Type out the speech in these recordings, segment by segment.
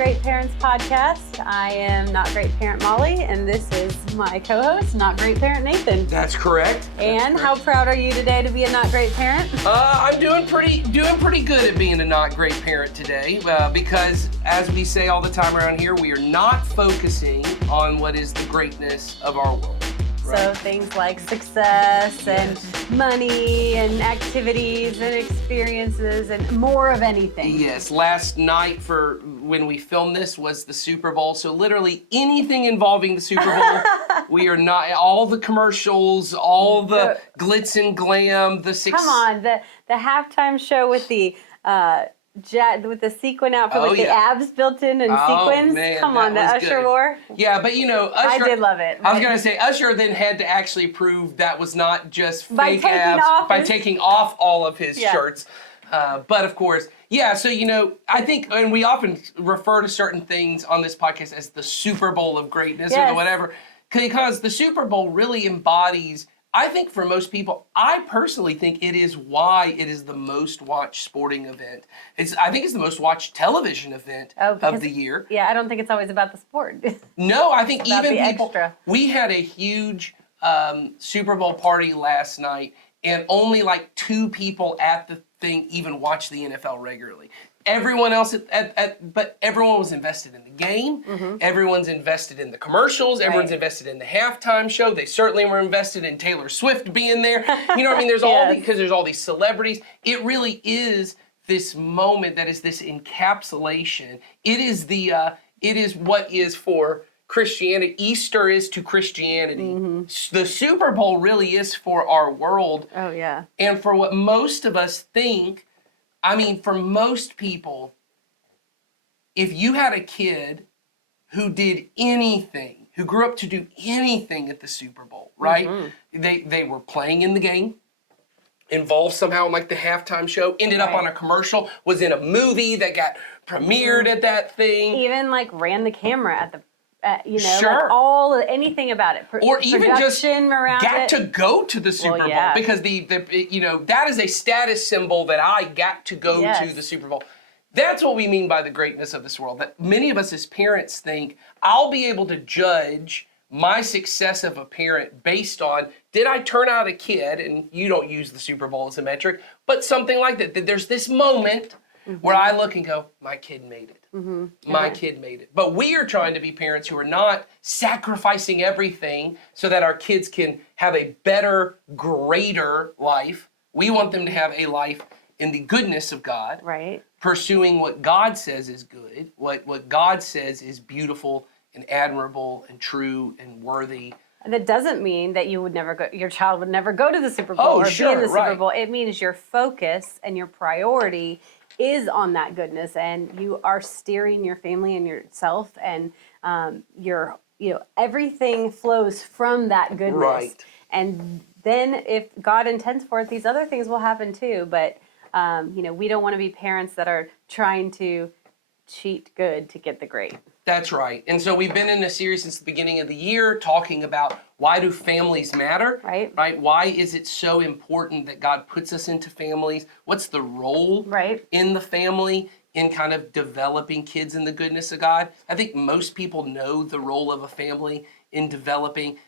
Great Parents podcast. I am Not Great Parent Molly, and this is my co-host, Not Great Parent Nathan. That's correct. And how proud are you today to be a Not Great Parent? I'm doing pretty good at being a not great parent today, because as we say all the time around here, we are not focusing on what is the greatness of our world. So things like success and money and activities and experiences and more of anything. Yes, last night for when we filmed this was the Super Bowl. So literally anything involving the Super Bowl, we are not, all the commercials, all the glitz and glam, Come on, the halftime show with the with the sequin outfit with the abs built in and sequins. Man, Come on, the Usher wore. Yeah, but Usher, I did love it. I was going to say, Usher then had to actually prove that was not just fake abs by taking off all of his shirts. But of course, so, I think, and we often refer to certain things on this podcast as the Super Bowl of greatness or the whatever, because the Super Bowl really embodies, I think for most people, I personally think it is why it is the most watched sporting event. I think it's the most watched television event of the year. Yeah, I don't think it's always about the sport. No, I think even people, extra. We had a huge Super Bowl party last night, and only like 2 people at the thing even watch the NFL regularly. Everyone else, but everyone was invested in the game. Mm-hmm. Everyone's invested in the commercials. Everyone's invested in the halftime show. They certainly were invested in Taylor Swift being there. You know what I mean? There's because there's all these celebrities. It really is this moment that is this encapsulation. It is what is for Christianity. Easter is to Christianity. Mm-hmm. The Super Bowl really is for our world. Oh, yeah. And for what most of us think, I mean, for most people, if you had a kid who did anything, who grew up to do anything at the Super Bowl, right? Mm-hmm. They were playing in the game, involved somehow in like the halftime show, ended up on a commercial, was in a movie that got premiered at that thing. Even like ran the camera at the anything about it. Or even just got to go to the Super Bowl because that is a status symbol that I got to go to the Super Bowl. That's what we mean by the greatness of this world. That many of us as parents think, I'll be able to judge my success of a parent based on, did I turn out a kid, and you don't use the Super Bowl as a metric, but something like that. There's this moment where I look and go, my kid made it. Mm-hmm. My kid made it. But we are trying to be parents who are not sacrificing everything so that our kids can have a better, greater life. We want them to have a life in the goodness of God. Right. Pursuing what God says is good, what God says is beautiful and admirable and true and worthy. And that doesn't mean that your child would never go to the Super Bowl be in the Super Bowl. It means your focus and your priority is on that goodness, and you are steering your family and yourself, and everything flows from that goodness. Right. And then if God intends for it, these other things will happen too. But we don't want to be parents that are trying to cheat good to get the great. That's right. And so we've been in a series since the beginning of the year talking about why do families matter? Right. Why is it so important that God puts us into families? What's the role in the family in kind of developing kids in the goodness of God? I think most people know the role of a family in developing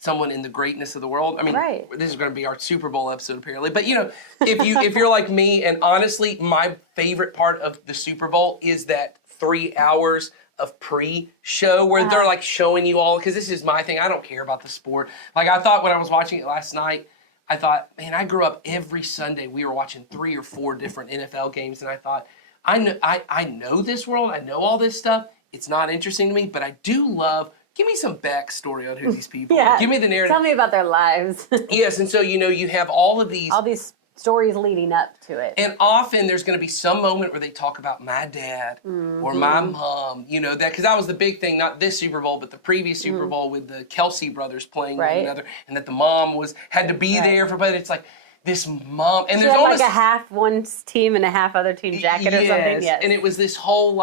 someone in the greatness of the world. I mean, this is going to be our Super Bowl episode apparently. But if you're like me, and honestly, my favorite part of the Super Bowl is that 3 hours of pre-show where they're like showing you all, because this is my thing. I don't care about the sport. Like I thought when I was watching it last night, I thought, man, I grew up every Sunday. We were watching 3 or 4 different NFL games, and I thought, I know this world. I know all this stuff. It's not interesting to me, but I do love. Give me some backstory on who these people are. Give me the narrative. Tell me about their lives. Yes, and so you have all these stories leading up to it. And often there's going to be some moment where they talk about my dad or my mom, that because that was the big thing, not this Super Bowl, but the previous Super Bowl with the Kelsey brothers playing one another, and that the mom had to be there for, but it's like this mom, and there's almost like a half one team and a half other team jacket or something. Yes, and it was this whole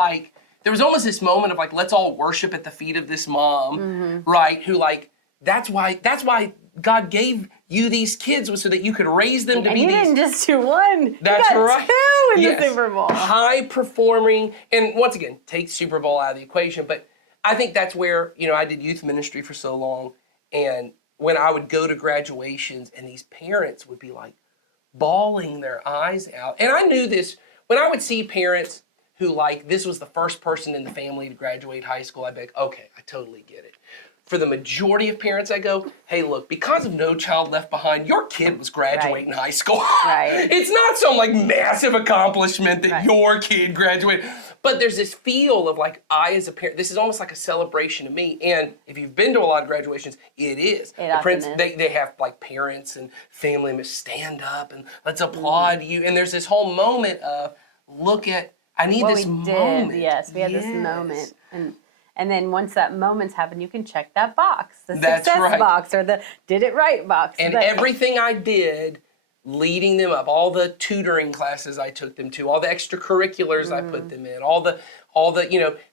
there was almost this moment of let's all worship at the feet of this mom, right? Who that's why God gave you these kids so that you could raise them to be these. And you didn't just do one. That's you got right. 2 in the Super Bowl. High performing, and once again, take Super Bowl out of the equation. But I think that's where, I did youth ministry for so long, and when I would go to graduations and these parents would be like bawling their eyes out. And I knew this when I would see parents who this was the first person in the family to graduate high school, I'd be like, okay, I totally get it. For the majority of parents, I go, hey, look, because of No Child Left Behind, your kid was graduating high school. Right. It's not some massive accomplishment that your kid graduated. But there's this feel of I as a parent, this is almost like a celebration to me. And if you've been to a lot of graduations, it is. It often is. They have parents and family members stand up and let's applaud you. And there's this whole moment of, I need this moment. Yes, we had this moment. And then once that moment's happened, you can check that box, the That's success right. box or the did it right box. And everything I did leading them up, all the tutoring classes I took them to, all the extracurriculars I put them in, all the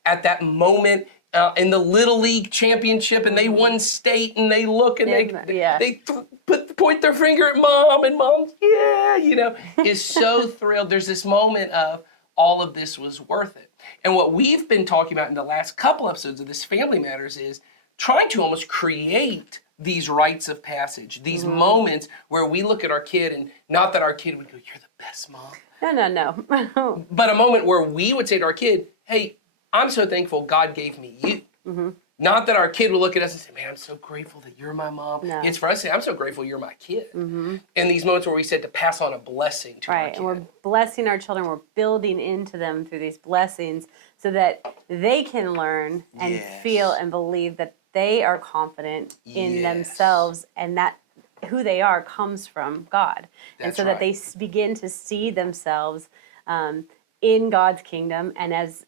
at that moment in the Little League championship and they won state and they look and they point their finger at mom and mom's, is so thrilled. There's this moment of all of this was worth it. And what we've been talking about in the last couple episodes of this Family Matters is trying to almost create these rites of passage, these moments where we look at our kid and not that our kid would go, you're the best mom. No. But a moment where we would say to our kid, hey, I'm so thankful God gave me you. Mm-hmm. Not that our kid would look at us and say, man, I'm so grateful that you're my mom. No. It's for us to say, I'm so grateful you're my kid. Mm-hmm. And these moments where we said to pass on a blessing to our kid. And we're blessing our children. We're building into them through these blessings so that they can learn and feel and believe that they are confident in themselves and that who they are comes from God. And so that they begin to see themselves in God's kingdom and as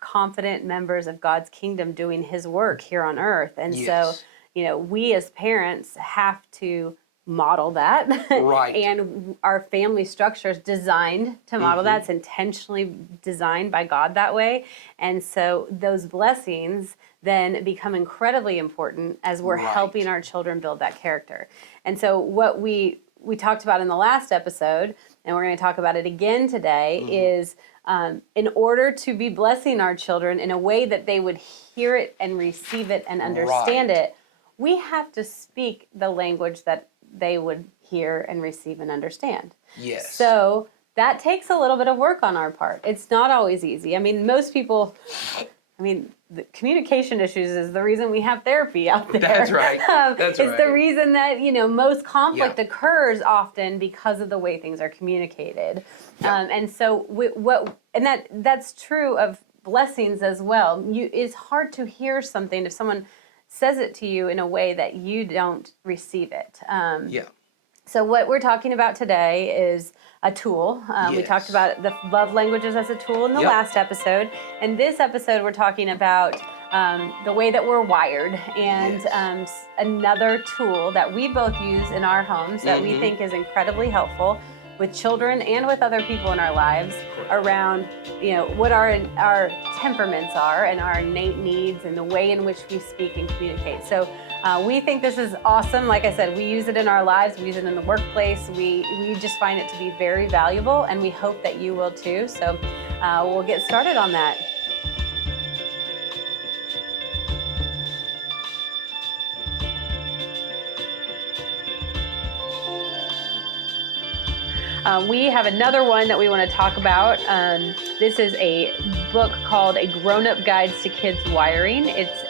confident members of God's kingdom doing his work here on earth. And so, we as parents have to model that. Right. And our family structure is designed to model that. It's intentionally designed by God that way. And so those blessings then become incredibly important as we're helping our children build that character. And so what we talked about in the last episode, and we're going to talk about it again today, is in order to be blessing our children in a way that they would hear it and receive it and understand it, we have to speak the language that they would hear and receive and understand. Yes. So that takes a little bit of work on our part. It's not always easy. I mean, most people, the communication issues is the reason we have therapy out there. That's right. It's the reason that, most conflict occurs often because of the way things are communicated. Yeah. And so that's true of blessings as well. It's hard to hear something if someone says it to you in a way that you don't receive it. So what we're talking about today is a tool. We talked about the love languages as a tool in the last episode. And this episode, we're talking about the way that we're wired and another tool that we both use in our homes that we think is incredibly helpful with children and with other people in our lives around, what our temperaments are and our innate needs and the way in which we speak and communicate. So we think this is awesome. Like I said, we use it in our lives. We use it in the workplace. We just find it to be very valuable, and we hope that you will too. So we'll get started on that. We have another one that we want to talk about. This is a book called A Grown-Up Guides to Kids Wiring. It's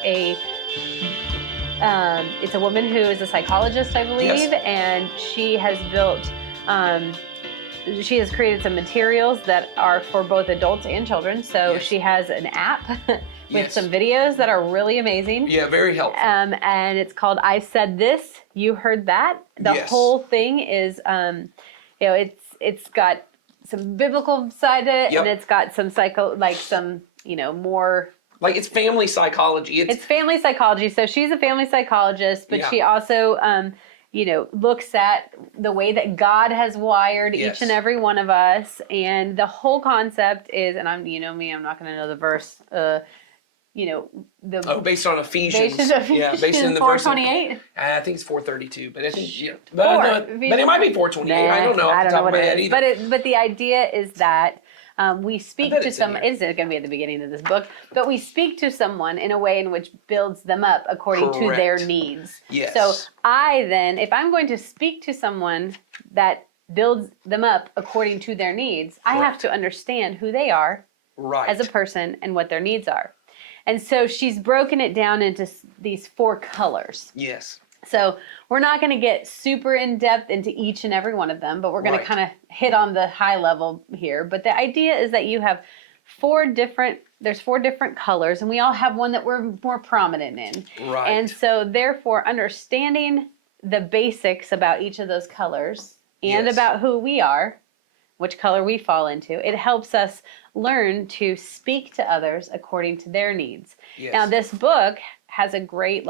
a woman who is a psychologist, I believe, and she has created some materials that are for both adults and children. So she has an app with some videos that are really amazing. Yeah, very helpful. And it's called I Said This, You Heard That. The whole thing is, it's got some biblical side to it, and it's got some more. Like it's family psychology. It's family psychology. So she's a family psychologist, but she also, looks at the way that God has wired each and every one of us. And the whole concept is, and you know me, I'm not going to know the verse. based on Ephesians. Based in the 4:28. I think it's 4:32, but but it might be 4:28. I don't know off the top of my head either. But the idea is that we speak to someone. It's going to be at the beginning of this book, but we speak to someone in a way in which builds them up according to their needs. Yes. So if I'm going to speak to someone that builds them up according to their needs, I have to understand who they are as a person and what their needs are. And so she's broken it down into these 4 colors. Yes. So we're not going to get super in depth into each and every one of them, but we're going to kind of hit on the high level here. But the idea is that you have 4 different colors, and we all have one that we're more prominent in. Right. And so therefore, understanding the basics about each of those colors and about who we are, which color we fall into, it helps us learn to speak to others according to their needs. Yes. Now, this book has a great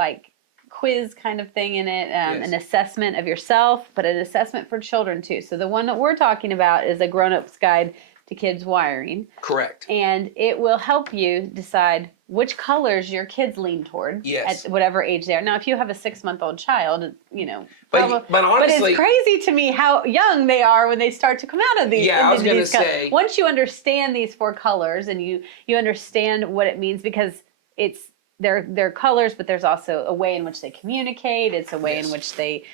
quiz kind of thing in it, an assessment of yourself, but an assessment for children too. So the one that we're talking about is a grown-up's guide to kids wiring. Correct. And it will help you decide which colors your kids lean toward at whatever age they are. Now, if you have a 6-month-old child, but honestly, but it's crazy to me how young they are when they start to come out of these. Yeah, I was going to say. Once you understand these 4 colors and you understand what it means, because they're colors, but there's also a way in which they communicate. It's a way in which they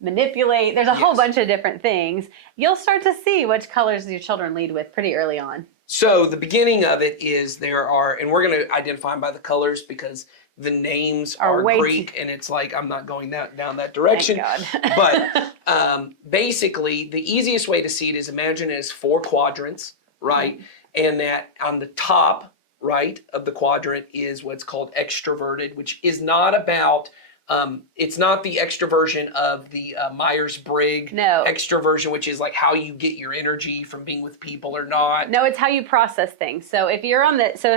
manipulate. There's a whole bunch of different things. You'll start to see which colors your children lead with pretty early on. So the beginning of it is and we're going to identify them by the colors because the names are Greek, and it's I'm not going down that direction. Thank God. But basically, the easiest way to see it is imagine it as 4 quadrants, right? Mm-hmm. And that on the top right of the quadrant is what's called extroverted, which is not about it's not the extroversion of the Myers-Briggs extroversion, which is how you get your energy from being with people or not. No, it's how you process things. So if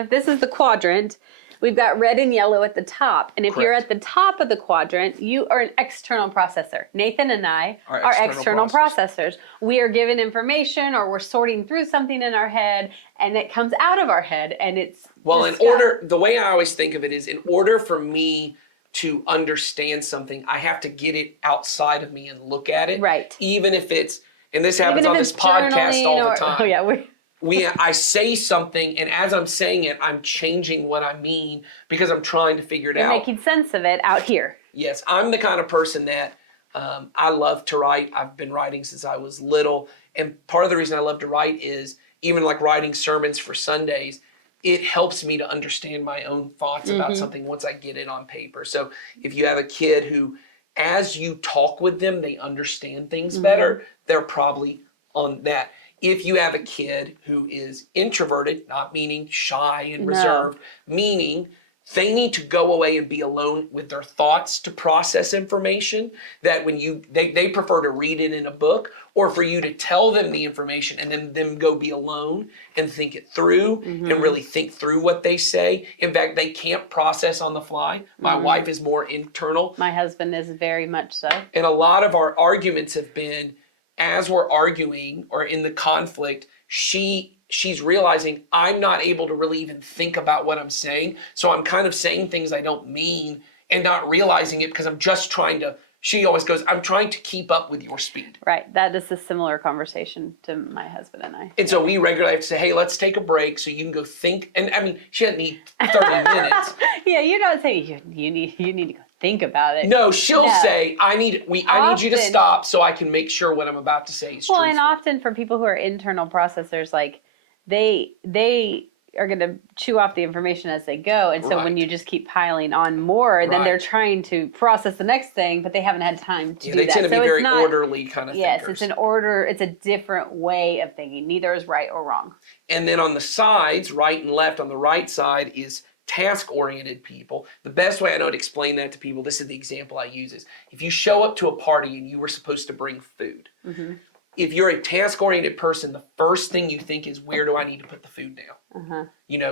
this is the quadrant, we've got red and yellow at the top. And if you're at the top of the quadrant, you are an external processor. Nathan and I are external processors. We are given information or we're sorting through something in our head and it comes out of our head and it's the way I always think of it is in order for me to understand something, I have to get it outside of me and look at it. Right. Even if it's, and this happens on this podcast all the time. Oh yeah, I say something, and as I'm saying it, I'm changing what I mean because I'm trying to figure it out. You're making sense of it out here. Yes, I'm the kind of person that I love to write. I've been writing since I was little, and part of the reason I love to write is even writing sermons for Sundays. It helps me to understand my own thoughts about something once I get it on paper. So if you have a kid who, as you talk with them, they understand things better, they're probably on that. If you have a kid who is introverted, not meaning shy and reserved, meaning they need to go away and be alone with their thoughts to process information, that when they prefer to read it in a book or for you to tell them the information and then them go be alone and think it through and really think through what they say. In fact, they can't process on the fly. My wife is more internal. My husband is very much so. And a lot of our arguments have been, as we're arguing or in the conflict, she's realizing I'm not able to really even think about what I'm saying. So I'm kind of saying things I don't mean and not realizing it because I'm just she always goes, I'm trying to keep up with your speed. Right. That is a similar conversation to my husband and I. And so we regularly have to say, hey, let's take a break so you can go think. And I mean, she doesn't need 30 minutes. Yeah, you don't say you need to go think about it. No, she'll say, I need you to stop so I can make sure what I'm about to say is true. Well, and often for people who are internal processors, they are going to chew off the information as they go. And so when you just keep piling on more, then they're trying to process the next thing, but they haven't had time to do that. They tend to be very orderly kind of thinkers. Yes, it's an order. It's a different way of thinking. Neither is right or wrong. And then on the sides, right and left, on the right side is task-oriented people. The best way I know to explain that to people, this is the example I use, is if you show up to a party and you were supposed to bring food, if you're a task-oriented person, the first thing you think is, where do I need to put the food down?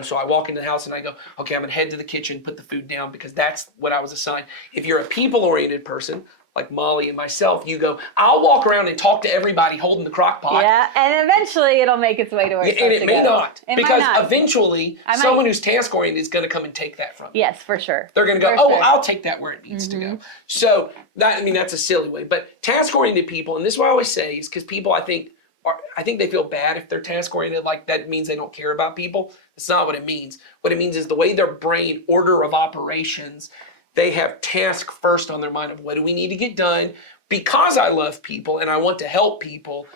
So I walk into the house and I go, okay, I'm going to head to the kitchen, put the food down because that's what I was assigned. If you're a people-oriented person, like Molly and myself, you go, I'll walk around and talk to everybody holding the crock pot. Yeah, and eventually it'll make its way to where it's and supposed it to may go. not. It because might not. eventually someone who's task oriented is going to come and take that from you. Yes, for sure. They're going to go, For sure. I'll take that where it needs to go. So that's a silly way. But task oriented people, and this is what I always say, is because people I think they feel bad if they're task oriented, like that means they don't care about people. That's not what it means. What it means is the way their brain order of operations, they have task first on their mind of what do we need to get done. Because I love people and I want to help people,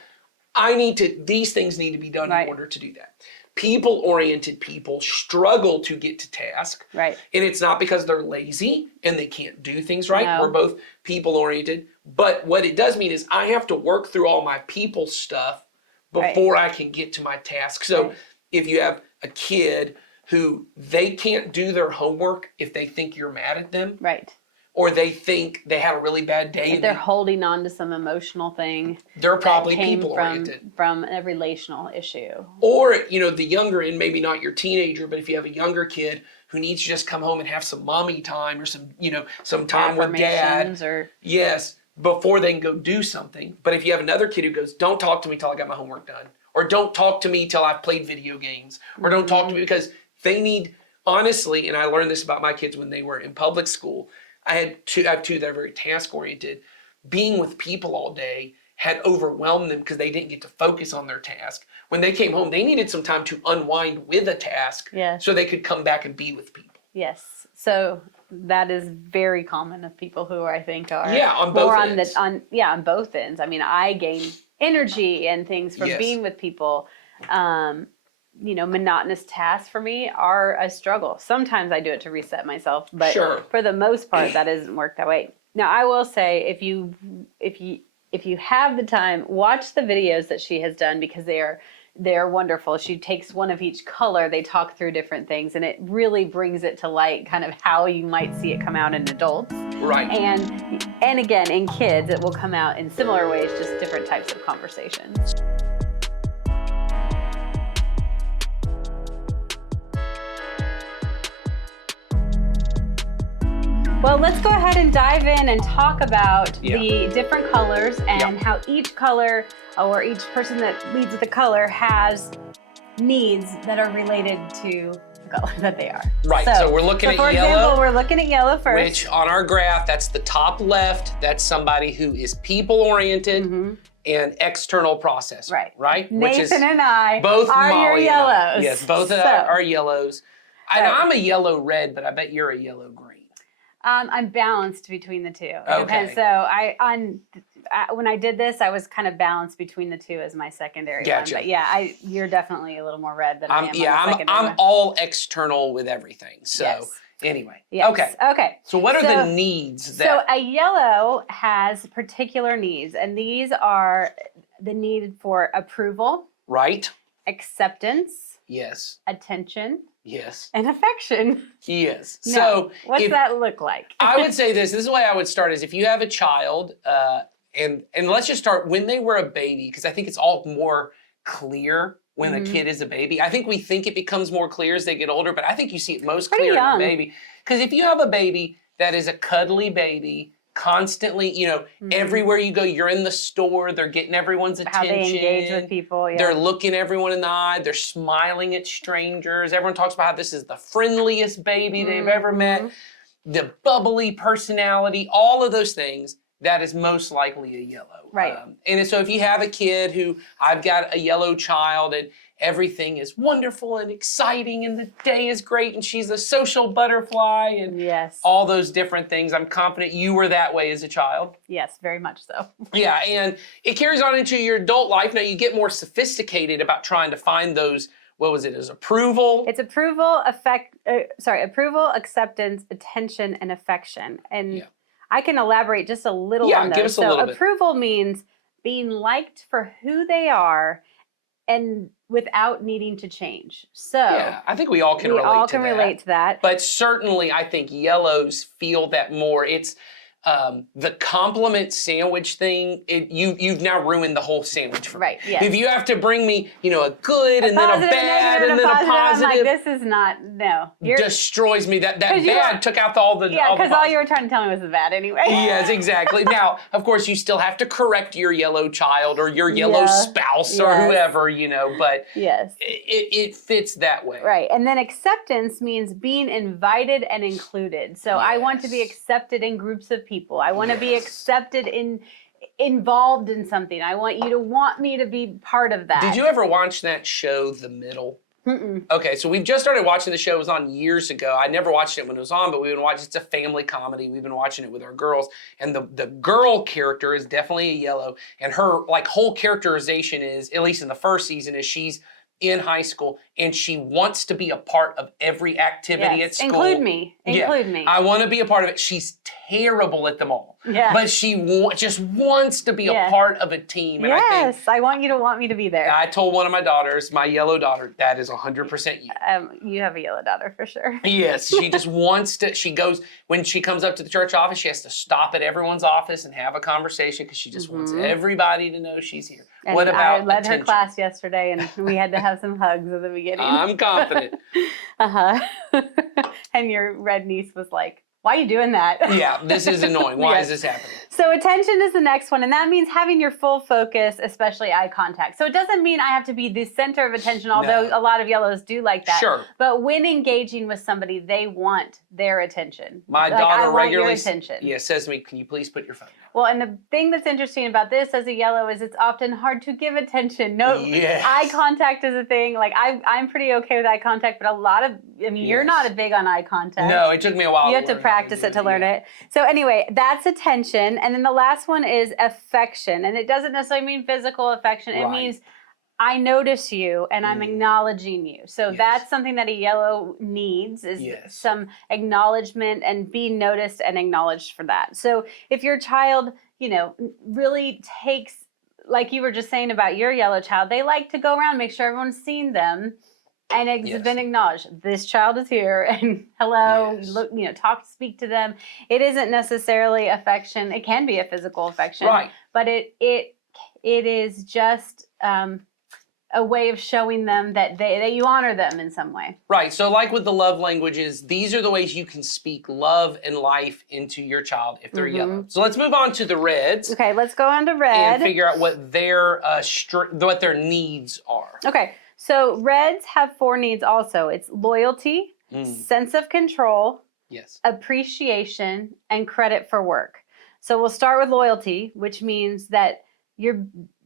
these things need to be done in order to do that. People-oriented people struggle to get to task. Right. And it's not because they're lazy and they can't do things right. No. We're both people-oriented. But what it does mean is I have to work through all my people stuff before I can get to my task. So if you have a kid who they can't do their homework if they think you're mad at them. Right. Or they think they had a really bad day. If they're holding on to some emotional thing. They're probably people-oriented. From a relational issue. Or, the younger end, maybe not your teenager, but if you have a younger kid who needs to just come home and have some mommy time or some time with dad. Yes, before they can go do something. But if you have another kid who goes, don't talk to me till I got my homework done. Or don't talk to me till I've played video games. Or don't talk to me because they need, honestly, and I learned this about my kids when they were in public school, I have two that are very task-oriented. Being with people all day had overwhelmed them because they didn't get to focus on their task. When they came home, they needed some time to unwind with a task so they could come back and be with people. Yes. So that is very common of people who I think are on both ends. On both ends. I mean, I gain energy and things from being with people. Monotonous tasks for me are a struggle. Sometimes I do it to reset myself, but for the most part, that doesn't work that way. Now, I will say, if you have the time, watch the videos that she has done because they're wonderful. She takes one of each color. They talk through different things, and it really brings it to light, kind of how you might see it come out in adults. Right. And again, in kids, it will come out in similar ways, just different types of conversations. Well, let's go ahead and dive in and talk about the different colors and how each color or each person that leads with the color has needs that are related to the color that they are. Right, so we're looking at yellow. For example, we're looking at yellow first. Which on our graph, that's the top left. That's somebody who is people-oriented and external processor. Right? Nathan and I both are your yellows. Yes, both are yellows. And I'm a yellow-red, but I bet you're a yellow-green. I'm balanced between the two. Okay. So when I did this, I was kind of balanced between the two as my secondary Gotcha. one. But you're definitely a little more red than I am. I'm all external with everything. So anyway. Yes. Okay. So what are the needs that? So a yellow has particular needs, and these are the need for approval. Right. Acceptance. Yes. Attention. Yes. And affection. Yes. Now, so what's that look like? I would say this is the way I would start is if you have a child, and let's just start when they were a baby, because I think it's all more clear when a kid is a baby. I think we think it becomes more clear as they get older, but I think you see it most clear in a baby. Because if you have a baby that is a cuddly baby, constantly, everywhere you go, you're in the store, they're getting everyone's attention. How they engage with people, They're looking everyone in the eye, they're smiling at strangers. Everyone talks about how this is the friendliest baby they've ever met. The bubbly personality, all of those things, that is most likely a yellow. Right. And so if you have a kid who, I've got a yellow child and everything is wonderful and exciting and the day is great and she's a social butterfly and all those different things. I'm confident you were that way as a child. Yes, very much so. Yeah, and it carries on into your adult life. Now you get more sophisticated about trying to find those, what was it, as approval? It's approval, approval, acceptance, attention, and affection. And I can elaborate just a little on those. Give us a little bit. Approval means being liked for who they are and without needing to change. So I think we all can relate to that. But But certainly I think yellows feel that more. It's the compliment sandwich thing, you've now ruined the whole sandwich for me. Right, yes. If you have to bring me, a good and then a bad and then a positive, I'm like, this is not, no. Destroys me. That bad took out all the because all you were trying to tell me was the bad anyway. Yes, exactly. Now, of course, you still have to correct your yellow child or your yellow spouse or whoever, but yes, it fits that way. Right. And then acceptance means being invited and included. So I want to be accepted in groups of people. I want to be accepted involved in something. I want you to want me to be part of that. Did you ever watch that show, The Middle? Mm-mm. Okay, so we've just started watching the show. It was on years ago. I never watched it when it was on, but we've been watching. It's a family comedy. We've been watching it with our girls, and the girl character is definitely a yellow, and her whole characterization is, at least in the first season, is she's in high school and she wants to be a part of every activity at school. Include me. Include me. I want to be a part of it. She's terrible at them all. Yeah. But she just wants to be a part of a team. And I want you to want me to be there. I told one of my daughters, my yellow daughter, that is 100% you. You have a yellow daughter for sure. Yes, she just wants to. She goes, when she comes up to the church office, she has to stop at everyone's office and have a conversation because she just wants everybody to know she's here. And what about I led attention? her class yesterday and we had to have some hugs at the beginning. I'm confident. And your red niece was like, why are you doing that? Yeah, this is annoying. Why is this happening? So attention is the next one, and that means having your full focus, especially eye contact. So it doesn't mean I have to be the center of attention, although a lot of yellows do like that. Sure. But when engaging with somebody, they want their attention. My daughter regularly says to me, can you please put your phone down? Well, and the thing that's interesting about this as a yellow is it's often hard to give attention. Eye contact is a thing. Like I'm pretty okay with eye contact, but a lot of, you're not big on eye contact. No, it took me a while. You have to practice it to learn it. So anyway, that's attention. And then the last one is affection. And it doesn't necessarily mean physical affection. It means I notice you and I'm acknowledging you. So that's something that a yellow needs is some acknowledgement and being noticed and acknowledged for that. So if your child, really takes, like you were just saying about your yellow child, they like to go around, make sure everyone's seen them and it's been acknowledged. This child is here and hello, look, speak to them. It isn't necessarily affection. It can be a physical affection, but it is just, a way of showing them that you honor them in some way. Right. So like with the love languages, these are the ways you can speak love and life into your child if they're yellow. So let's move on to the reds. Okay, let's go on to red. And figure out what their needs are. Okay. So reds have 4 needs also. It's loyalty, sense of control, appreciation, and credit for work. So we'll start with loyalty, which means that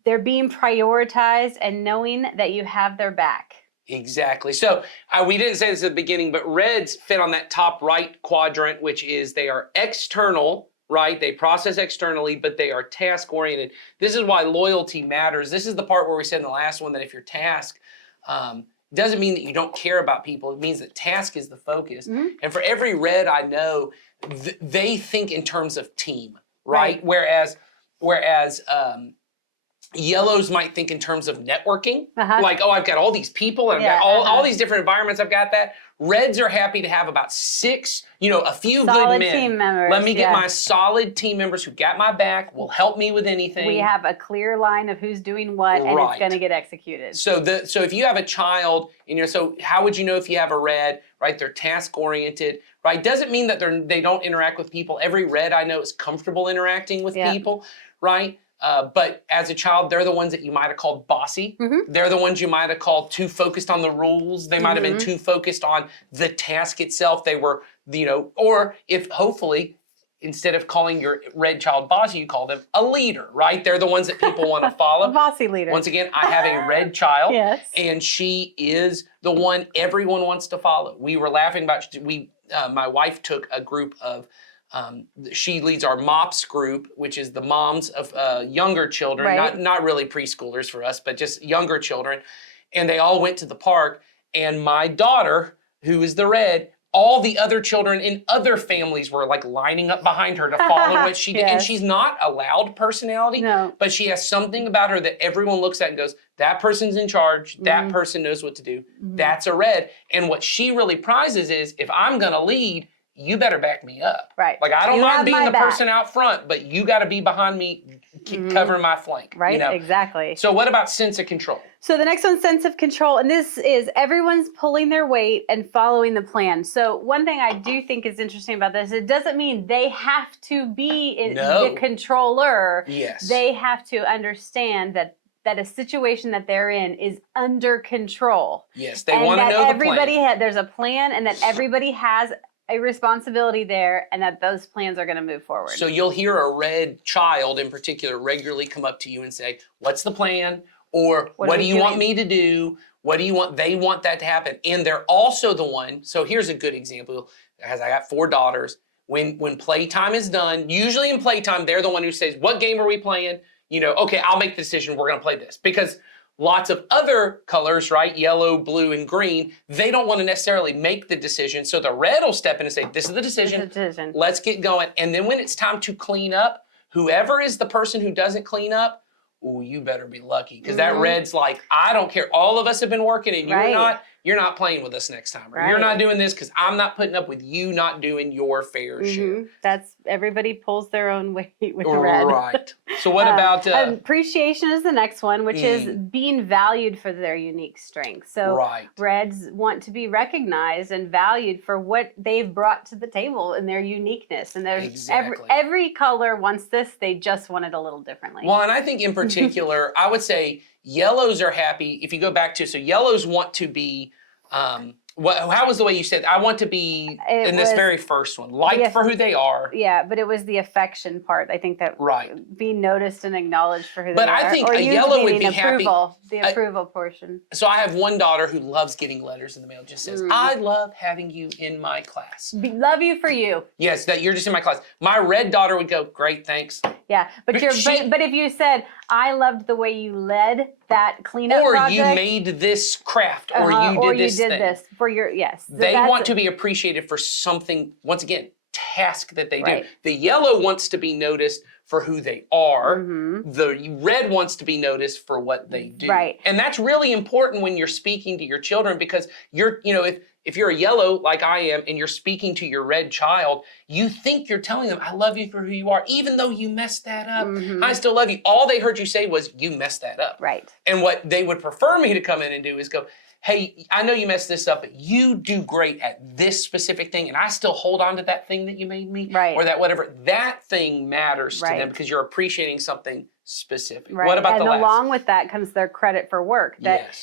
they're being prioritized and knowing that you have their back. Exactly. So we didn't say this at the beginning, but reds fit on that top right quadrant, which is they are external, right? They process externally, but they are task oriented. This is why loyalty matters. This is the part where we said in the last one that if your task doesn't mean that you don't care about people. It means that task is the focus. And for every red I know, they think in terms of team, right? Whereas yellows might think in terms of networking, like, oh, I've got all these people and I've got all these different environments. I've got that. Reds are happy to have about 6, a few solid good men. Team members, Let me get my solid team members who got my back, will help me with anything. We have a clear line of who's doing what, and it's going to get executed. So if you have a child, so how would you know if you have a red, right? They're task oriented, right? Doesn't mean that they don't interact with people. Every red I know is comfortable interacting with people, right? But as a child, they're the ones that you might have called bossy. They're the ones you might have called too focused on the rules. They might have been too focused on the task itself. They were, or if hopefully, instead of calling your red child bossy, you call them a leader, right? They're the ones that people want to follow. A bossy leader. Once again, I have a red child, and she is the one everyone wants to follow. We were laughing about, my wife took a group of, she leads our MOPS group, which is the moms of younger children, not really preschoolers for us, but just younger children. And they all went to the park. And my daughter, who is the red, all the other children in other families were like lining up behind her to follow what she did. And she's not a loud personality, but she has something about her that everyone looks at and goes, that person's in charge. That person knows what to do. That's a red. And what she really prizes is if I'm going to lead, you better back me up. Right. Like, I don't You have mind being my the back. person out front, but you got to be behind me, covering my flank. Right, You know? exactly. So what about sense of control? So the next one's sense of control, and this is everyone's pulling their weight and following the plan. So one thing I do think is interesting about this, it doesn't mean they have to be the controller. Yes. They have to understand that a situation that they're in is under control. Yes, they want to know the plan. There's a plan, and that everybody has a responsibility there, and that those plans are going to move forward. So you'll hear a red child in particular regularly come up to you and say, what's the plan? Or what do you want me to do? What do you want? They want that to happen. And they're also the one, so here's a good example, as I got 4 daughters, when playtime is done, usually in playtime, they're the one who says, what game are we playing? You know, okay, I'll make the decision, we're gonna play this. Because lots of other colors, right, yellow, blue, and green, they don't want to necessarily make the decision. So the red will step in and say, this is the decision, let's get going. And then when it's time to clean up, whoever is the person who doesn't clean up, ooh, you better be lucky. Because that red's like, I don't care. All of us have been working and you're not playing with us next time. Or you're not doing this because I'm not putting up with you not doing your fair share. That's, everybody pulls their own weight with the red. Right. So what about... appreciation is the next one, which is being valued for their unique strengths. So reds want to be recognized and valued for what they've brought to the table and their uniqueness. And there's every color wants this, they just want it a little differently. Well, and I think in particular, I would say yellows are happy. If you go back to, so yellows want to be, how was the way you said, I want to be in this very first one, liked for who they are. Yeah, but it was the affection part. I think that being noticed and acknowledged for who they are. But I think a yellow would be happy. The approval portion. So I have one daughter who loves getting letters in the mail. Just says, I love having you in my class. Love you for you. Yes, that you're just in my class. My red daughter would go, great, thanks. Yeah, but if you said, I loved the way you led that cleanup project. Or you made this craft, or you did this for your, They want to be appreciated for something, once again, task that they do. The yellow wants to be noticed for who they are. The red wants to be noticed for what they do. And that's really important when you're speaking to your children, because you're, if you're a yellow like I am and you're speaking to your red child, you think you're telling them, I love you for who you are, even though you messed that up. I still love you. All they heard you say was, you messed that up. And what they would prefer me to come in and do is go, hey, I know you messed this up, but you do great at this specific thing, and I still hold on to that thing that you made me, or that whatever. That thing matters to them because you're appreciating something specific. What about the last? And along with that comes their credit for work. That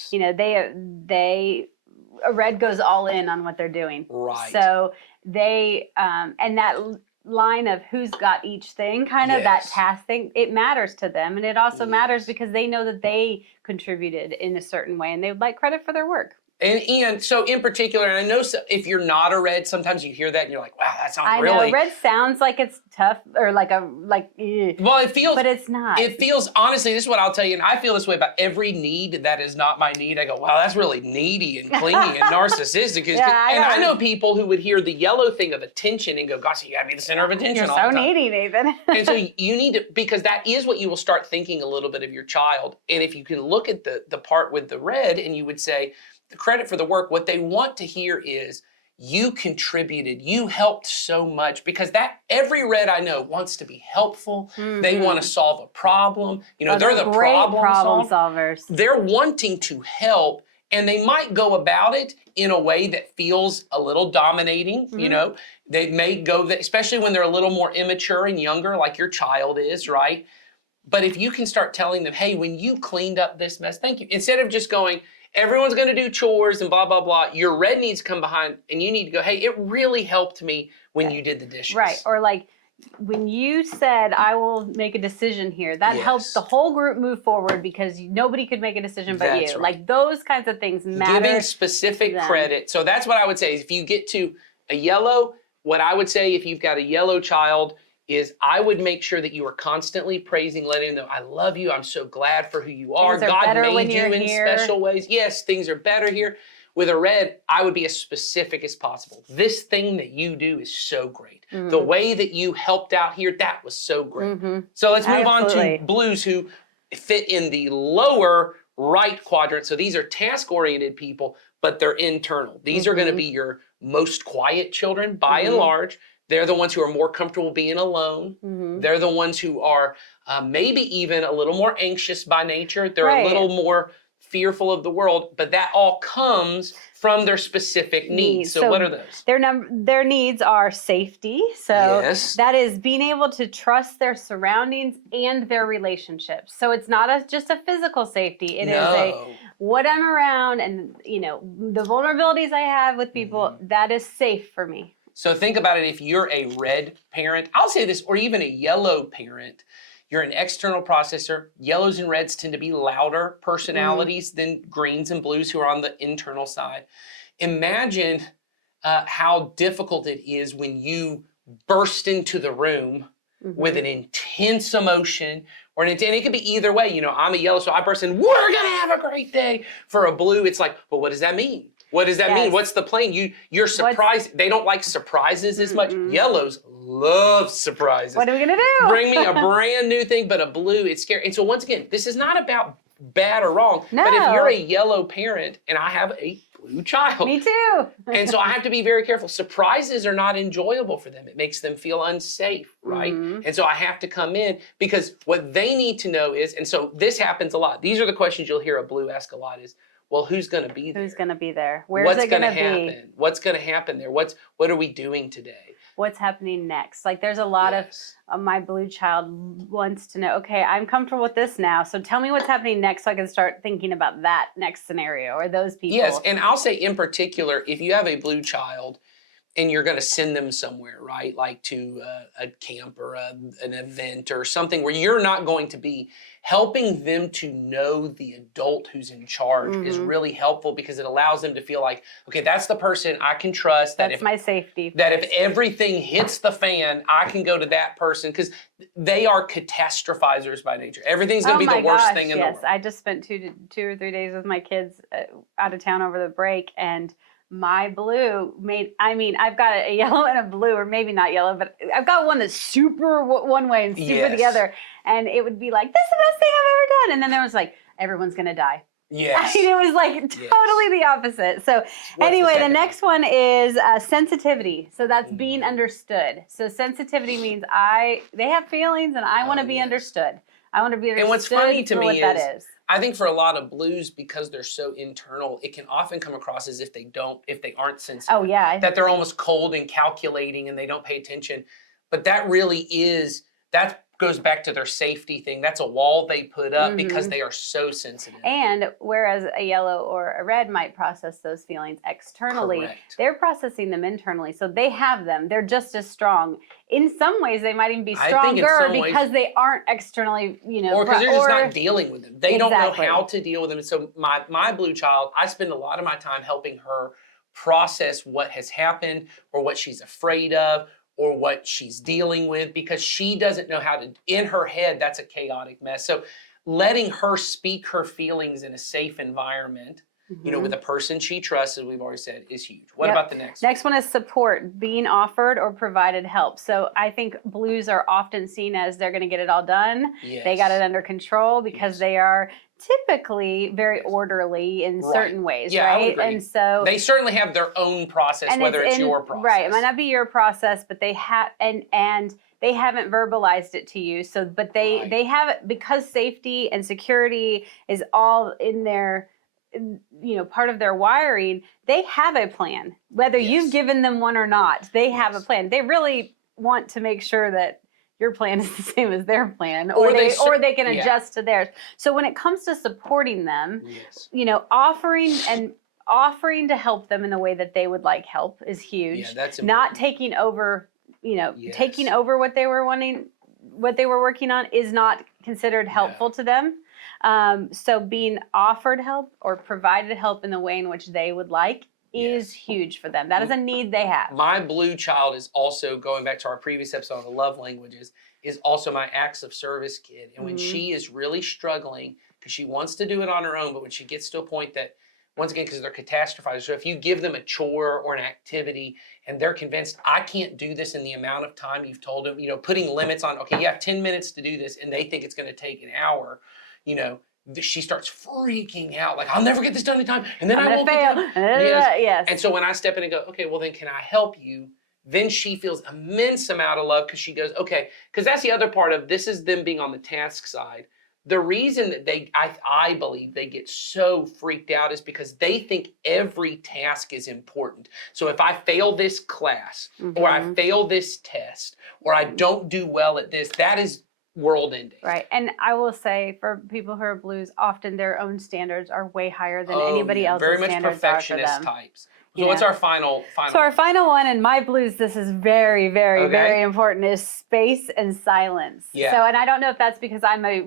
a red goes all in on what they're doing. So they, and that line of who's got each thing, kind of that task thing, it matters to them. And it also matters because they know that they contributed in a certain way and they would like credit for their work. And so in particular, and I know if you're not a red, sometimes you hear that and you're like, wow, that sounds really... I know, red sounds like it's tough or like well, it feels... But it's not. It feels, honestly, this is what I'll tell you, and I feel this way about every need that is not my need. I go, wow, that's really needy and clingy and narcissistic. I know people who would hear the yellow thing of attention and go, gosh, you gotta be the center of attention all the time. You're so needy, Nathan. And so you need to, because that is what you will start thinking a little bit of your child. And if you can look at the part with the red and you would say, the credit for the work, what they want to hear is you contributed, you helped so much, because that every red I know wants to be helpful. They want to solve a problem. They're the problem solvers. They're wanting to help, and they might go about it in a way that feels a little dominating. They may go, especially when they're a little more immature and younger, like your child is, right? But if you can start telling them, hey, when you cleaned up this mess, thank you. Instead of just going, everyone's going to do chores and blah, blah, blah. Your red needs to come behind and you need to go, hey, it really helped me when you did the dishes. Right. Or like when you said, I will make a decision here, that helps the whole group move forward because nobody could make a decision but you. Like those kinds of things matter. Giving specific credit. So that's what I would say is if you get to a yellow, what I would say if you've got a yellow child is I would make sure that you are constantly praising, letting them know, I love you, I'm so glad for who you are. God made you in special ways. Yes, things are better here. With a red, I would be as specific as possible. This thing that you do is so great. The way that you helped out here, that was so great. So let's move on to blues who fit in the lower right quadrant. So these are task-oriented people, but they're internal. These are going to be your most quiet children by and large. They're the ones who are more comfortable being alone. They're the ones who are maybe even a little more anxious by nature. They're a little more fearful of the world, but that all comes from their specific needs. So what are those? Their needs are safety. So that is being able to trust their surroundings and their relationships. So it's not just a physical safety. It is what I'm around and, you know, the vulnerabilities I have with people, that is safe for me. So think about it. If you're a red parent, I'll say this, or even a yellow parent, you're an external processor. Yellows and reds tend to be louder personalities than greens and blues who are on the internal side. Imagine how difficult it is when you burst into the room with an intense emotion, and it could be either way. You know, I'm a yellow, so I burst in, we're gonna have a great day. For a blue, it's like, well, what does that mean? What does that mean? What's the plan? You're surprised. They don't like surprises as much. Yellows love surprises. What are we gonna do? Bring me a brand new thing, but a blue, it's scary. And so once again, this is not about bad or wrong. No. But if you're a yellow parent and I have a blue child. Me too. And so I have to be very careful. Surprises are not enjoyable for them. It makes them feel unsafe, right? And so I have to come in because what they need to know is, and so this happens a lot. These are the questions you'll hear a blue ask a lot is, well, who's going to be there? Who's going to be there? Where's it going to be? What's going to happen there? What are we doing today? What's happening next? Like there's a lot of my blue child wants to know, okay, I'm comfortable with this now. So tell me what's happening next so I can start thinking about that next scenario or those people. Yes, and I'll say in particular, if you have a blue child and you're going to send them somewhere, right? Like to a camp or an event or something where you're not going to be, helping them to know the adult who's in charge is really helpful because it allows them to feel like, okay, that's the person I can trust. That's my safety. That if everything hits the fan, I can go to that person because they are catastrophizers by nature. Everything's going to be the worst thing in the world. I just spent two or 3 days with my kids out of town over the break, and my blue I've got a yellow and a blue, or maybe not yellow, but I've got one that's super one way and super together. And it would be like, this is the best thing I've ever done. And then there was like, everyone's going to die. Yes. It was like totally the opposite. So anyway, the next one is sensitivity. So that's being understood. So sensitivity means they have feelings and I want to be understood. I want to be understood. And what's funny to me is, I think for a lot of blues, because they're so internal, it can often come across as if they aren't sensitive. Oh yeah. That they're almost cold and calculating and they don't pay attention. But that really that goes back to their safety thing. That's a wall they put up because they are so sensitive. And whereas a yellow or a red might process those feelings externally, they're processing them internally. So they have them. They're just as strong. In some ways, they might even be stronger because they aren't externally, or because they're just not dealing with them. They don't know how to deal with them. And so my blue child, I spend a lot of my time helping her process what has happened or what she's afraid of or what she's dealing with, because she doesn't know how to, in her head, that's a chaotic mess. So letting her speak her feelings in a safe environment, with a person she trusts, as we've already said, is huge. What about the next one? Next one is support, being offered or provided help. So I think blues are often seen as they're going to get it all done. Yes. They got it under control because they are typically very orderly in certain ways, right? I would agree. And so they certainly have their own process, whether it's your process. Right, it might not be your process, but they have, and they haven't verbalized it to you. So, but they have it because safety and security is all in their, part of their wiring. They have a plan, whether you've given them one or not. They have a plan. They really want to make sure that your plan is the same as their plan, or they can adjust to theirs. So when it comes to supporting them, offering to help them in the way that they would like help is huge. Yeah, that's important. Not taking over, taking over what they were wanting, what they were working on is not considered helpful to them. So being offered help or provided help in the way in which they would like is huge for them. That is a need they have. My blue child is also, going back to our previous episode on the love languages, is also my acts of service kid. And when she is really struggling, because she wants to do it on her own, but when she gets to a point that, once again, because they're catastrophizers, so if you give them a chore or an activity and they're convinced, I can't do this in the amount of time you've told them, putting limits on, okay, you have 10 minutes to do this, and they think it's going to take an hour, she starts freaking out, like, I'll never get this done in time, and then I'm I won't fail. get done. Yes. And so when I step in and go, okay, well then can I help you? Then she feels immense amount of love because she goes, okay, because that's the other part of this is them being on the task side. The reason that I believe they get so freaked out is because they think every task is important. So if I fail this class, or I fail this test, or I don't do well at this, that is world ending. Right. And I will say for people who are blues, often their own standards are way higher than anybody else's very much standards perfectionist are for them. types. So what's our final? So our final one in my blues, this is very, very, very important, is space and silence. Yeah. So, and I don't know if that's because I'm a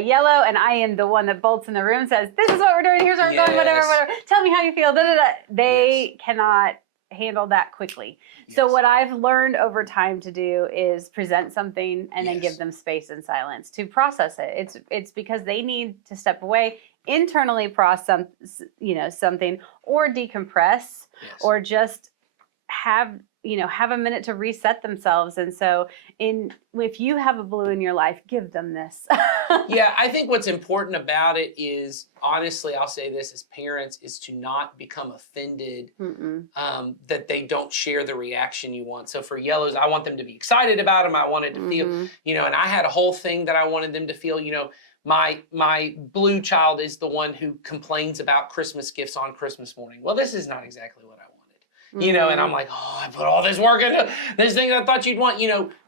yellow and I am the one that bolts in the room, says, this is what we're doing, here's where we're going, whatever. Tell me how you feel, They cannot handle that quickly. So what I've learned over time to do is present something and then give them space and silence to process it. It's because they need to step away, internally process something, or decompress, or just have a minute to reset themselves. And so if you have a blue in your life, give them this. Yeah, I think what's important about it is, honestly, I'll say this as parents, is to not become offended that they don't share the reaction you want. So for yellows, I want them to be excited about them. I wanted to feel, and I had a whole thing that I wanted them to feel, my blue child is the one who complains about Christmas gifts on Christmas morning. Well, this is not exactly what I wanted. And I'm like, oh, I put all this work into this thing that I thought you'd want,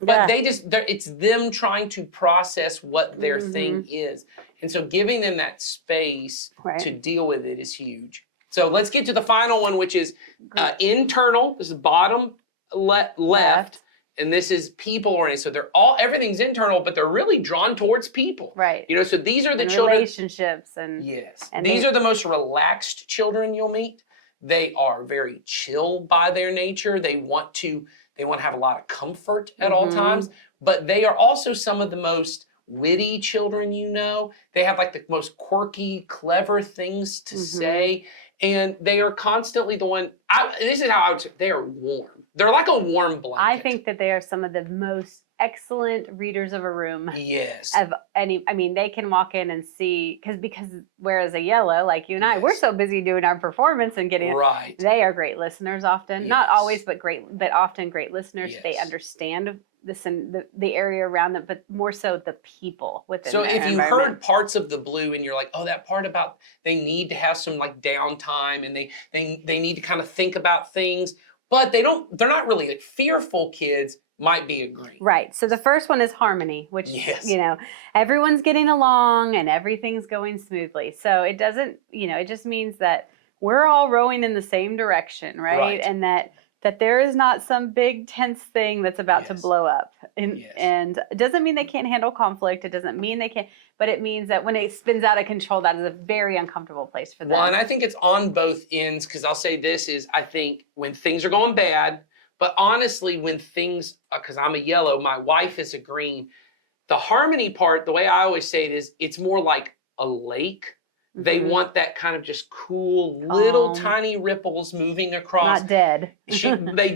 but it's them trying to process what their thing is. And so giving them that space to deal with it is huge. So let's get to the final one, which is internal. This is bottom left. And this is people oriented. So everything's internal, but they're really drawn towards people. Right. So these are the children. Relationships and these are the most relaxed children you'll meet. They are very chill by their nature. They want to have a lot of comfort at all times, but they are also some of the most witty children They have like the most quirky, clever things to say, and they are constantly the one, this is how I would say, they are warm. They're like a warm blanket. I think that they are some of the most excellent readers of a room. Yes. They can walk in and see, because whereas a yellow, like you and I, we're so busy doing our performance and getting right. They are great listeners often. Not always, but often great listeners. They understand this and the area around them, but more so the people within their environment. So if you heard parts of the blue and you're like, oh, that part about they need to have some like downtime and they need to kind of think about things, but they're not really like fearful kids might be agreeing. Right. So the first one is harmony, which, everyone's getting along and everything's going smoothly. So it doesn't, it just means that we're all rowing in the same direction, right? And that there is not some big tense thing that's about to blow up. And it doesn't mean they can't handle conflict. It doesn't mean they can't, but it means that when it spins out of control, that is a very uncomfortable place for them. Well, and I think it's on both ends, because I'll say this is, I think when things are going bad, but honestly, when things, because I'm a yellow, my wife is a green, the harmony part, the way I always say it is, it's more like a lake. They want that kind of just cool little tiny ripples moving across. Not dead. And they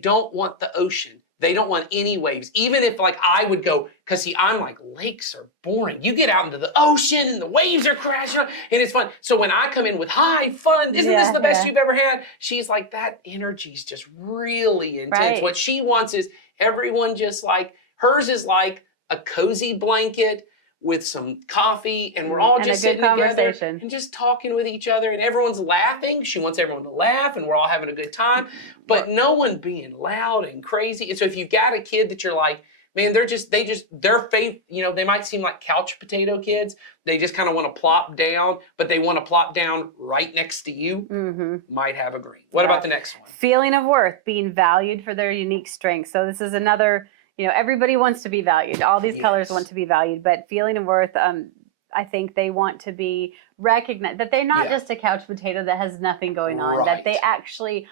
don't want the ocean. They don't want any waves. Even if like I would go, because see, I'm like, lakes are boring. You get out into the ocean and the waves are crashing and it's fun. So when I come in with fun, isn't this the best you've ever had? She's like, that energy's just really intense. Right. What she wants is everyone just like, hers is like a cozy blanket with some coffee, and we're all just sitting together and just talking with each other, and everyone's laughing. She wants everyone to laugh, and we're all having a good time, but no one being loud and crazy. And so if you've got a kid that you're like, man, their faith, they might seem like couch potato kids. They just kind of want to plop down, but they want to plop down right next to you, might have a green. What about the next one? Feeling of worth, being valued for their unique strengths. So this is another, everybody wants to be valued. All these colors want to be valued, but feeling of worth, I think they want to be recognized, that they're not just a couch potato that has nothing going on, that they actually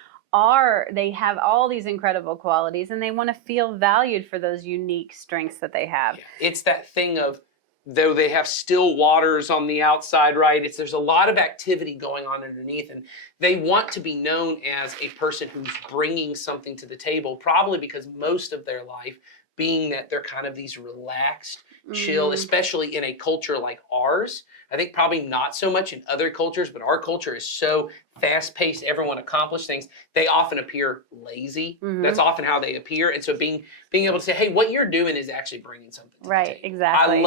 they have all these incredible qualities, and they want to feel valued for those unique strengths that they have. It's that thing of, though they have still waters on the outside, right? There's a lot of activity going on underneath, and they want to be known as a person who's bringing something to the table, probably because most of their life being that they're kind of these relaxed, chill, especially in a culture like ours. ours. I think probably not so much in other cultures, but our culture is so fast-paced, everyone accomplish things. They often appear lazy. That's often how they appear. And so being able to say, hey, what you're doing is actually bringing something to the table. Exactly.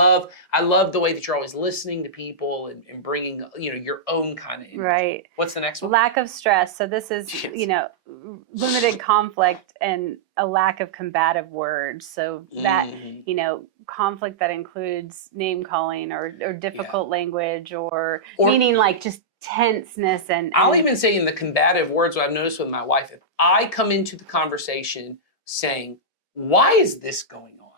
I love the way that you're always listening to people and bringing, your own kind of energy. Right. What's the next one? Lack of stress. So this is, limited conflict and a lack of combative words. So that, conflict that includes name calling or difficult language or meaning like just tenseness and I'll even say in the combative words, what I've noticed with my wife, if I come into the conversation saying, why is this going on?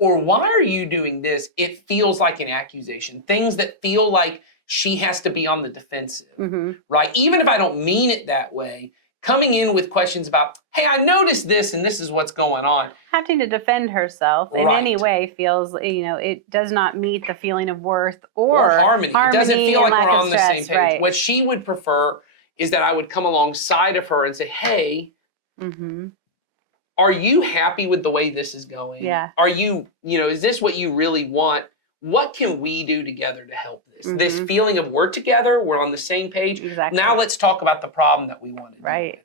Or why are you doing this? It feels like an accusation. Things that feel like she has to be on the defensive, right? Even if I don't mean it that way, coming in with questions about, hey, I noticed this and this is what's going on. Having to defend herself in any way feels, it does not meet the feeling of worth or harmony. It doesn't feel like we're on the same page. Right. What she would prefer is that I would come alongside of her and say, hey, are you happy with the way this is going? Yeah. Are you, is this what you really want? What can we do together to help this? This feeling of we're together, we're on the same page. Exactly. Now let's talk about the problem that we want to deal with.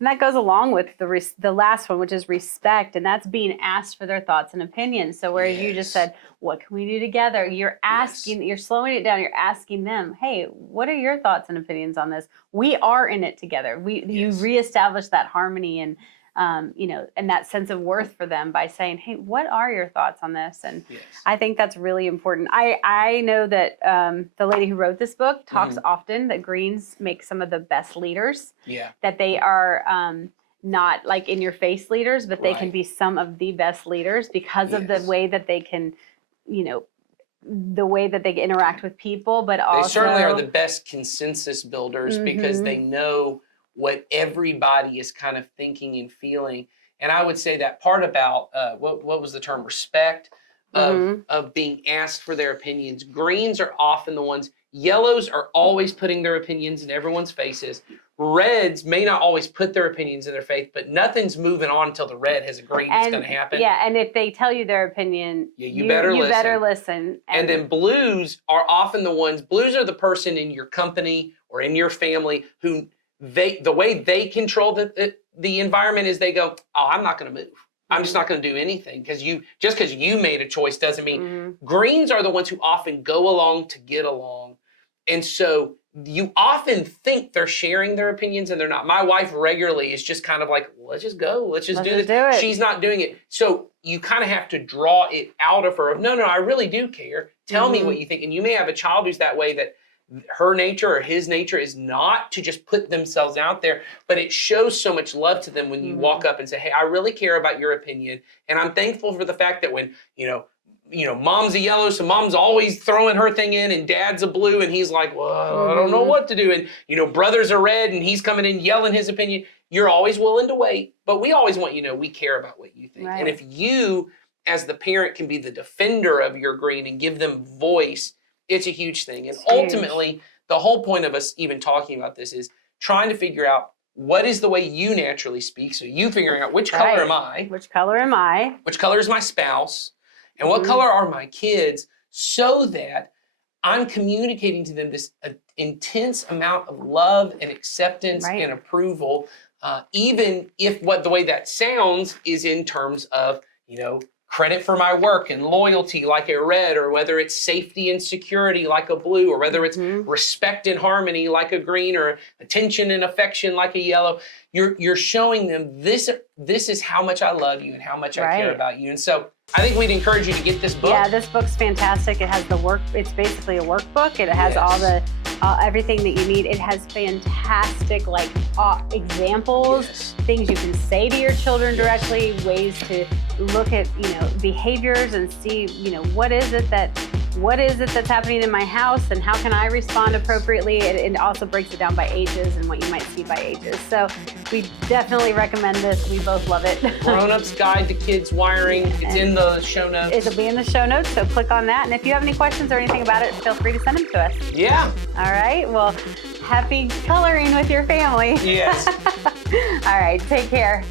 And that goes along with the last one, which is respect, and that's being asked for their thoughts and opinions. So whereas you just said, what can we do together? You're asking, you're slowing it down, you're asking them, hey, what are your thoughts and opinions on this? We are in it together. You reestablish that harmony and and that sense of worth for them by saying, hey, what are your thoughts on this? And I think that's really important. I know that the lady who wrote this book talks often that Greens make some of the best leaders. Yeah. That they are not like in your face leaders, but they can be some of the best leaders because of the way that they can, the way that they interact with people, but also they certainly are the best consensus builders because they know what everybody is kind of thinking and feeling. And I would say that part about, what was the term, respect, of being asked for their opinions. Greens are often the ones, yellows are always putting their opinions in everyone's faces. Reds may not always put their opinions in their face, but nothing's moving on until the red has agreed it's going to happen. Yeah, and if they tell you their opinion, you better listen. And then blues are often the ones, blues are the person in your company or in your family who the way they control the environment is they go, oh, I'm not going to move. I'm just not going to do anything because you made a choice doesn't mean. Greens are the ones who often go along to get along. And so you often think they're sharing their opinions and they're not. My wife regularly is just kind of like, let's just go. Let's just do this. She's not doing it. So you kind of have to draw it out of her of, no, I really do care. Tell me what you think. And you may have a child who's that way that her nature or his nature is not to just put themselves out there, but it shows so much love to them when you walk up and say, hey, I really care about your opinion. And I'm thankful for the fact that when, mom's a yellow, so mom's always throwing her thing in and dad's a blue and he's like, well, I don't know what to do. And, brothers are red and he's coming in yelling his opinion. You're always willing to wait, but we always want we care about what you think. Right. And if you, as the parent, can be the defender of your green and give them voice, it's a huge thing. And ultimately, the whole point of us even talking about this is trying to figure out what is the way you naturally speak. So you figuring out which color am I? Which color am I? Which color is my spouse? And what color are my kids? So that I'm communicating to them this intense amount of love and acceptance and approval, even if the way that sounds is in terms of, credit for my work and loyalty like a red, or whether it's safety and security like a blue, or whether it's respect and harmony like a green, or attention and affection like a yellow. You're showing them this is how much I love you and how much I care about you. And so I think we'd encourage you to get this book. Yeah, this book's fantastic. It has it's basically a workbook. It has all the everything that you need. It has fantastic examples, things you can say to your children directly, ways to look at behaviors and see what is it that's happening in my house and how can I respond appropriately. It also breaks it down by ages and what you might see by ages. So we definitely recommend this. We both love it. Grown-Up's Guide to Kids Wiring. It's in the show notes. It'll be in the show notes, so click on that. And if you have any questions or anything about it, feel free to send them to us. Yeah. All right. Well, happy coloring with your family. Yes. All right. Take care.